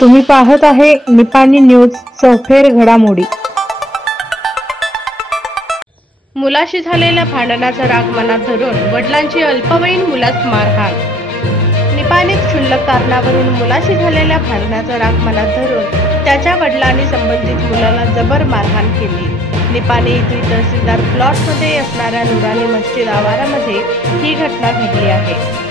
तुम्ही पाहत आहे निपाणी न्यूज चौफेर घडामोडी। मुलाशी झालेल्या भांडणाचा राग मनात धरून वडिलांची अल्पवयीन मुलास मारहाण। निपाणीत क्षुल्लक कारणावरून मुलाशी झालेल्या भांडणाचा राग मनात धरून त्याच्या वडिलांनी संबंधित मुलाला जबर मारहाण केली। निपाणी येथील तहसीलदार प्लॉटमध्ये असणाऱ्या नुरानी मस्जिद आवारामध्ये ही घटना घडली आहे।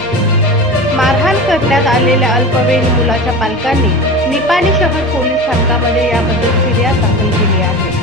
मारहाण करण्यात आलेल्या अल्पवयीन मुलाच्या पालकांनी निपाणी शहर पोलीस स्थानकामध्ये याबद्दल फिर्याद दाखल केली आहे।